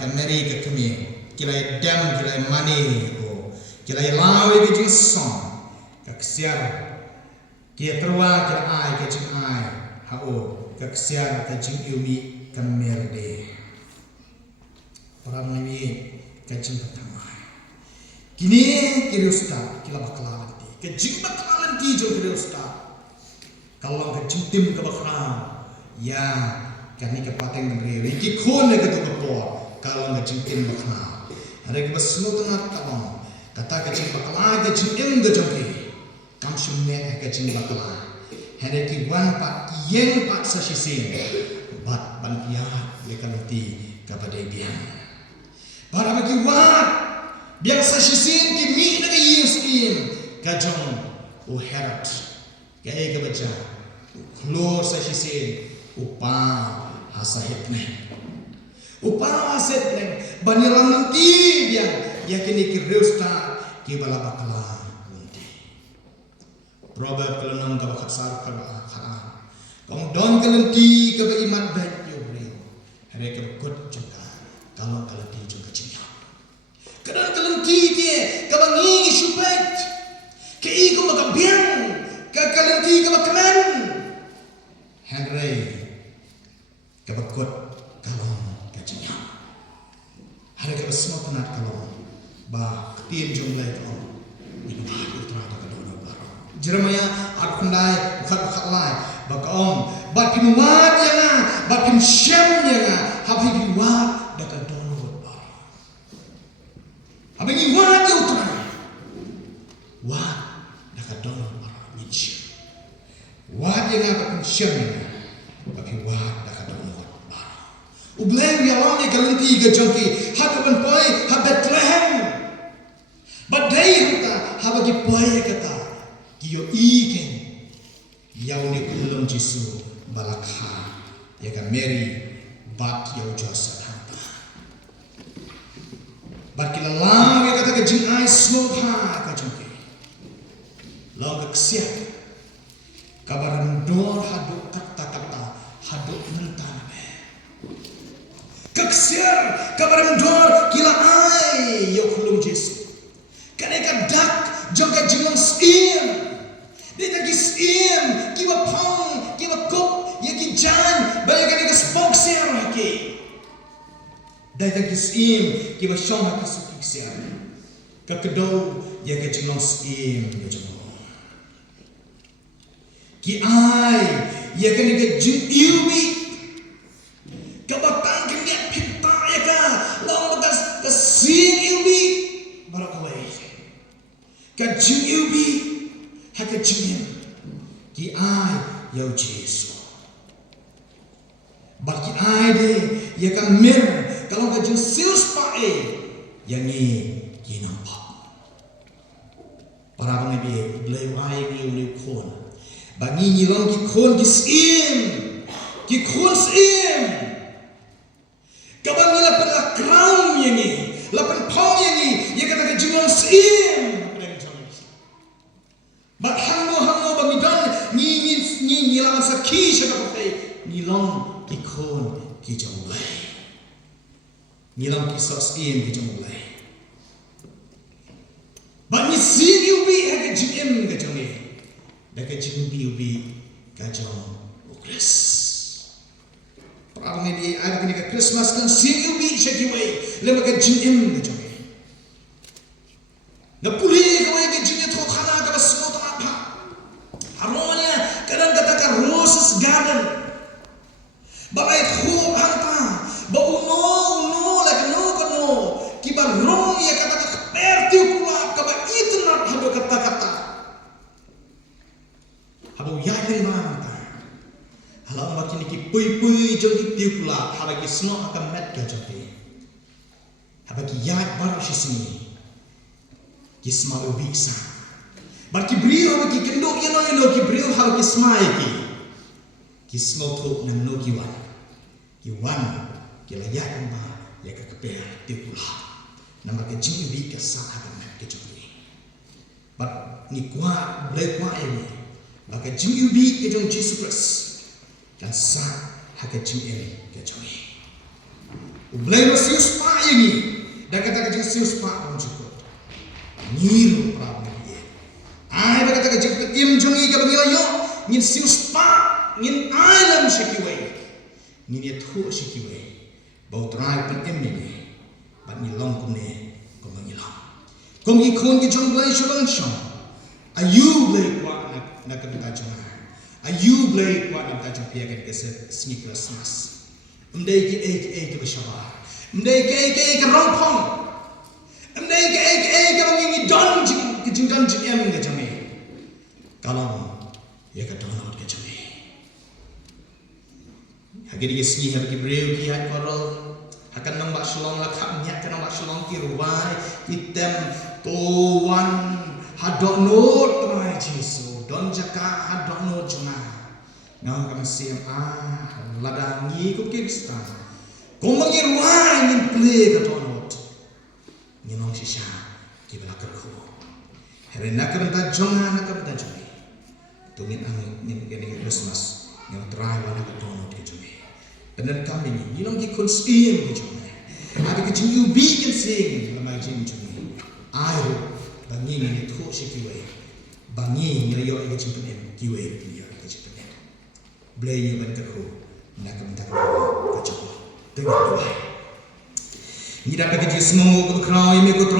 kan meri ke kami kilai dem kilai mani ko kilai lawe ke jing song ka ksiar kia terwa kila ai ke jing ai ha o ka ksiar ka jing yumi kan merde orang ini ka jing pertama kini kira usta kila bakalan ti ka jing bakalan ti jo kira usta kalau ka jing tim ka bakalan ya kami kepateng beri ki khon le ke to ko kalau ka jing tim bakalan ada ke besnu tengah tabang kata ka jing bakalan ka jing im ga jong kam shumne ka jing bakalan ada ki wan pat yen pat sa shisin bat ban pia le kalati ka badai biang para bagi wat biasa shisin ki mi na yiskin ka jong o herat ka e ka baca klor sa shisin upa hasahitne upa hasahitne banyalam nanti biang yakini ki reusta ki bala bakala nanti proverb kelenang ka baksar ka akha kong don kelenti ka imat baik yo bre hare ka gut jengka kalau kelenti jengka cinya kadang kelenti tie ka bangi supet ke iko makabiang ka kelenti ka bakaman Henry kabakot kalong kajinya hari ka semua penat kalong ba tin jumlah ko ini ba ultra ka dono baro Jeremiah arkundai khat khatlai ba kaom ba pinuat yana ba pin shem yana habi biwat da ka dono baro habi biwat ya ultra wa da ka dono baro nichi wa yana ba pin shem yana bagi wat dah kata umur baru. Ubleng dia orang ni galanti ke jangki. Hakapan poi hab Bethlehem. Badai kita habagi poi kata. Kiyo iken. Yau ni kulung Jesu balakha. Ya ka Mary bat yau Joseph hanta. Bat kila lang ya kata ke jing ai snow ha ka jangki. Lang ke siap. Kabaran dor haduk kata-kata haduk mentah kaksiar kabaran dor kila ai yo kulung Jesu kaneka dak joga jingong sim dia gi sim kiba pang kiba kop ya ki jan baya kaneka spok siar haki dia gi sim kiba shong haki sukik siar kakedo ya ga jingong sim yo jingong ki ai ya kan ke jin yubi ka batang ke dia pinta ya ka lawan ka sin yubi barakalai ka jin yubi ha ka jin ki ai ya Yesu ba ki ai de ya ka mer kalau ka jin sius pa e yang ni ki nampak para pengabi blai ai ni uli khon Bagi nyilong ki khon ki sim kabang nila pen lakram yang ni lapan pau yang ni ya kata ke jilong sim bat hango bagi don ni nyilang saki siya kapatay nilong ki khon ki jomulay nilong ki sim ki jomulay bat ni sin yubi hake jim ke jomulay Dekat jumbi ubi kajong ukras. Perang ini ada ketika Christmas kan sin ubi shakiway lembaga jim kajong. Napuli kaway ke jim itu khana ka semua apa. Aromanya kadang katakan roses garden. Bagai khu hanta, bau no like no kibar rong ya kata perti kula ka internet habo kata-kata. Habo yakin manta. Halang makin ki pui jong ti pula habagi sno akan met ka jote. Habagi yak bar shisini. Kisma ubisa. Bar ki brio habagi kendo yano ki brio habagi smai ki. Kisno to nang no ki wan ki la yakin ba ya ka keper ti pula. Namar ke jing bi ka sa akan met ka jote. Bar ni kwa ble kwa ini. Maka jing ubi ke jong Jesus Christ dan sa haka jing ini ke jong Ublay lo sius pa ini. Dan kata kerja sius pa pun cukup. Nyiru prabu dia. Ai kata kerja ketim jongi ka bangyo. Ngin sius pa, ngin alam syakiway. Ngin ya thu syakiway. Bau trai pen em ni. Bat ni long kum ne, kum ngi long. Kum gi khon gi jong blay shobang shong. Ayu blay kwa na kata jong. Ayu blay kwa na kata jong piakan ke sni Christmas. Mdai ki bersyabar. Mdai ki rompong. Mdai ki mengingi don jing don jing em ke jame. Kalau ya ka don ke jame. Hagir ki sni har ki breu ki hat korol. Hakan nang bak shlong la khap nyak kan bak shlong ki ruwai kitem towan hadok not mai Jesu don jaka hadok not jona. Ngau kan siam ladangi ko Kristan. Kung mangiruay ng play ka tonot. Ninong siya kibala kerko. Hari nakaranta jonga nakaranta jonga. Tungin ang ngin Christmas ng trawa na tonot ke jonga. Benar kami ni ninong ki konsiam ke jonga. Ada ke jingu bi kan sing lamay jing jonga. Ayo bangi ni to sikiwe. Bangi ni yo ke jingu kiwe ni yo ke jingu. Blay yung berkerku, nak minta kau kacau, tengok doa. Ini dapat kerja semua kau kerana ini kau